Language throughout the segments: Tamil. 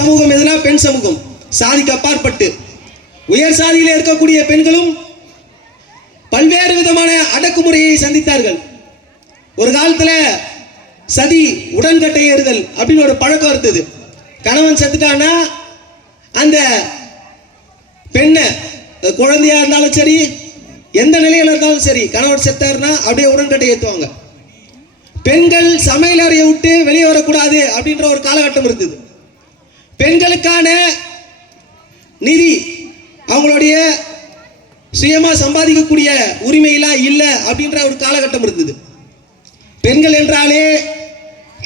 சமூகம் எதுனா பெண் சமூகம்? சாதிக்கு அப்பாற்பட்டு. உயர் சாதியில் இருக்கக்கூடிய பெண்களும் பல்வேறு விதமான அடக்குமுறையை சந்தித்தார்கள். ஒரு காலத்துல சதி உடன்கட்டை ஏறுதல் அப்படின்னு ஒரு பழக்கம் இருந்தது. கணவன் செத்துட்டான்னா அந்த பெண்ணை குழந்தையா இருந்தாலும் சரி எந்த நிலையில இருந்தாலும் சரி கணவர் செத்தாருன்னா அப்படியே உடன்கட்டை ஏற்றுவாங்க பெண்கள் சமையலறையை விட்டு வெளியே வரக்கூடாது அப்படின்ற ஒரு காலகட்டம் இருந்தது. பெண்களுக்கான நிதி அவங்களுடைய சுயமா சம்பாதிக்கக்கூடிய உரிமையெல்லாம் இல்லை அப்படின்ற ஒரு காலகட்டம் இருந்தது. பெண்கள் என்றாலே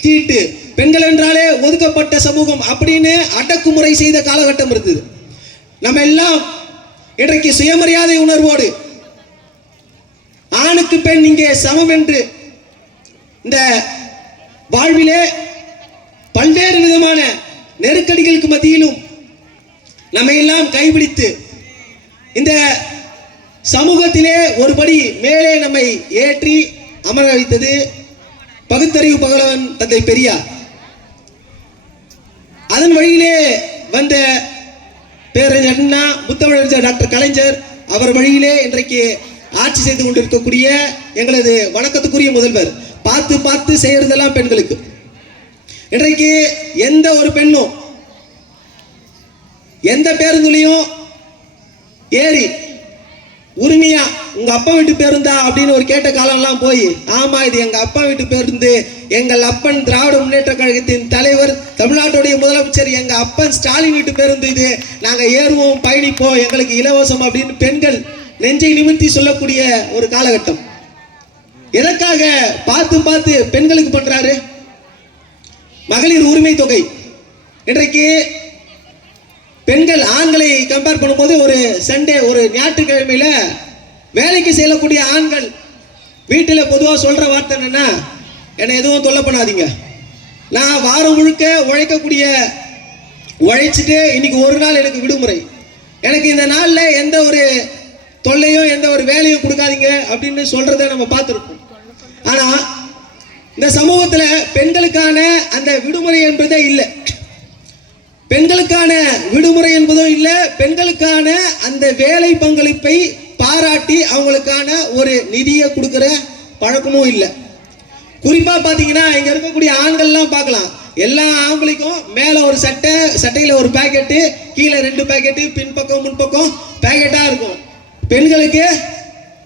தீட்டு பெண்கள் என்றாலே ஒதுக்கப்பட்ட சமூகம் அப்படின்னு அடக்குமுறை செய்த காலகட்டம் இருந்தது. நம்ம எல்லாம் இன்றைக்கு சுயமரியாதை உணர்வோடு ஆணுக்கு பெண் இங்கே சமம் என்று இந்த வாழ்விலே பல்வேறு நெருக்கடிகளுக்கு மத்தியிலும் நம்மை எல்லாம் கைபிடித்து இந்த சமூகத்திலே ஒருபடி மேலே நம்மை ஏற்றி அமர வைத்தது பகுத்தறிவு பகலவன் தந்தை பெரியார். அதன் வழியிலே வந்த பேரறிஞர் அண்ணா முத்தமிழறிஞர் டாக்டர் கலைஞர் அவர் வழியிலே இன்றைக்கு ஆட்சி செய்து கொண்டிருக்கக்கூடிய எங்களது வணக்கத்துக்குரிய முதல்வர். பார்த்து பார்த்து செய்யறதெல்லாம் பெண்களுக்கு. இன்றைக்கு எந்த ஒரு பெண்ணும் எந்த பேருந்துலையும் ஏறி உரிமையா உங்க அப்பா வீட்டு பேருந்தா அப்படின்னு ஒரு கேட்ட காலம்லாம் போய் ஆமா இது எங்க அப்பா வீட்டு பேருந்து எங்கள் அப்பன் திராவிட முன்னேற்ற கழகத்தின் தலைவர் தமிழ்நாட்டுடைய முதலமைச்சர் எங்க அப்பன் ஸ்டாலின் வீட்டு பேருந்து இது. நாங்க ஏறுவோம் பயணிப்போம் எங்களுக்கு இலவசம் அப்படின்னு பெண்கள் நெஞ்சை நிமிர்த்தி சொல்லக்கூடிய ஒரு காலகட்டம். எதற்காக பார்த்து பார்த்து பெண்களுக்கு பண்றாரு? மகளிர் உரிமை தொகை. இன்றைக்கு பெண்கள் ஆண்களை கம்பேர் பண்ணும்போது ஒரு சண்டே ஒரு ஞாயிற்றுக்கிழமையில வேலைக்கு செல்லக்கூடிய ஆண்கள் வீட்டில் பொதுவாக சொல்ற வார்த்தை என்னன்னா என்னை எதுவும் தொல்லை பண்ணாதீங்க. நான் வாரம் முழுக்க உழைக்கக்கூடிய உழைச்சிட்டு இன்னைக்கு ஒரு நாள் எனக்கு விடுமுறை. எனக்கு இந்த நாளில் எந்த ஒரு தொல்லையும் எந்த ஒரு வேலையும் கொடுக்காதீங்க அப்படின்னு சொல்கிறத நம்ம பார்த்துருக்கோம் ஆனால் இந்த சமூகத்தில் பெண்களுக்கான அந்த விடுமுறை என்பதே இல்லை. பெண்களுக்கான விடுமுறை என்பதும் இல்லை பெண்களுக்கான அந்த வேலை பங்களிப்பை பாராட்டி அவங்களுக்கான ஒரு நிதியை கொடுக்குற பழக்கமும் இல்லை. குறிப்பாக பார்த்தீங்கன்னா இங்கே இருக்கக்கூடிய ஆண்கள்லாம் பார்க்கலாம் எல்லா ஆம்பளைக்கும் மேலே ஒரு சட்டை சட்டையில் ஒரு பாக்கெட்டு கீழே ரெண்டு பேக்கெட்டு பின்பக்கம் முன்பக்கம் பேக்கெட்டாக இருக்கும். பெண்களுக்கு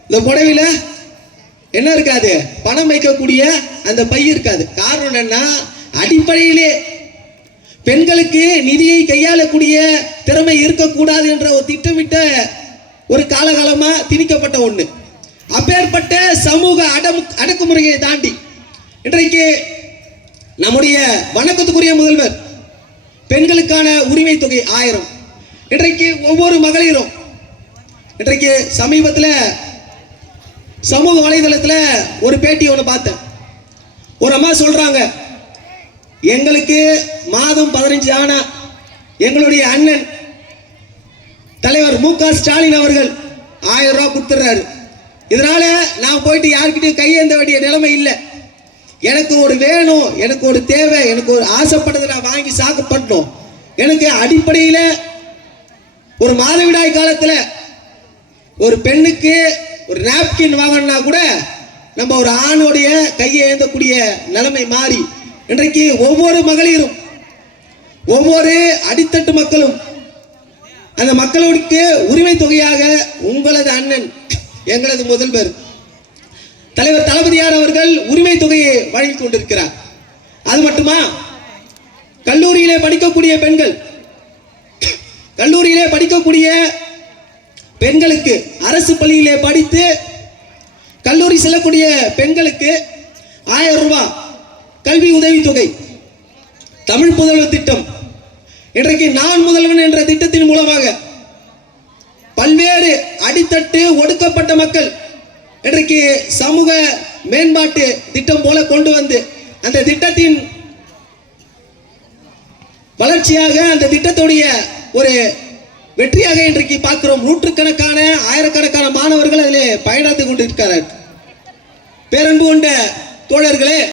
இந்த புடவையில் என்ன இருக்காது? பணம் வைக்கக்கூடிய அந்த பை இருக்காது. காரணம் என்னன்னா அடிப்படையிலே பெண்களுக்கு நிதியை கையாளக்கூடிய திறமை இருக்கக்கூடாது என்ற ஒரு திட்டமிட்ட ஒரு காலகாலமா திணிக்கப்பட்ட ஒண்ணு. அப்பேற்பட்ட சமூக அடமு அடக்குமுறையை தாண்டி இன்றைக்கு நம்முடைய வணக்கத்துக்குரிய முதல்வர் பெண்களுக்கான உரிமை தொகை ஆயிரம். இன்றைக்கு ஒவ்வொரு மகளிரும் இன்றைக்கு சமீபத்தில் சமூக வலைதளத்தில் ஒரு பேட்டி ஒன்று பார்த்தேன். ஒரு அம்மா சொல்றாங்க எங்களுக்கு மாதம் பதினஞ்சு ஆனா எங்களுடைய அண்ணன் தலைவர் மு க ஸ்டாலின் அவர்கள் ஆயிரம் ரூபா கொடுத்துட்றாரு. இதனால நான் போயிட்டு யாருக்கிட்டையும் கையேந்த வேண்டிய நிலைமை இல்லை. எனக்கு ஒரு வேணும் எனக்கு ஒரு தேவை எனக்கு ஒரு ஆசைப்பட்டதை நான் வாங்கி சாக்கப்பட்டணும் எனக்கு அடிப்படையில் ஒரு மாதவிடாய் காலத்தில் ஒரு பெண்ணுக்கு ஒரு நாப்கின் வாங்கணும்னா கூட நம்ம ஒரு ஆணுடைய கையை ஏந்தக்கூடிய நிலைமை மாறி இன்றைக்கு ஒவ்வொரு மகளிரும் ஒவ்வொரு அடித்தட்டு மக்களும் அந்த மக்களுக்கு உரிமை தொகையாக உங்களது அண்ணன் எங்களது முதல்வர் தலைவர் தளபதியார் அவர்கள் உரிமை தொகையை வழங்கி கொண்டிருக்கிறார். அது மட்டுமா? கல்லூரியிலே படிக்கக்கூடிய பெண்கள் கல்லூரியிலே படிக்கக்கூடிய பெண்களுக்கு அரசு பள்ளியிலே படித்து கல்லூரி செல்லக்கூடிய பெண்களுக்கு ஆயிரம் ரூபாய் கல்வி உதவித்தொகை தமிழ் புதல்வர் திட்டம். இன்றைக்கு நான் முதல்வன் என்ற திட்டத்தின் மூலமாக பல்வேறு அடித்தட்டு ஒடுக்கப்பட்ட மக்கள் இன்றைக்கு சமூக மேம்பாட்டு திட்டம் போல கொண்டு வந்து அந்த திட்டத்தின் வளர்ச்சியாக அந்த திட்டத்துடைய ஒரு வெற்றியாக இன்றைக்கு பார்க்கிறோம். நூற்றுக்கணக்கான ஆயிரக்கணக்கான மாணவர்கள் அதிலே பயணித்துக் கொண்டிருக்கிறார்கள். பேரன்பு கொண்ட தோழர்களே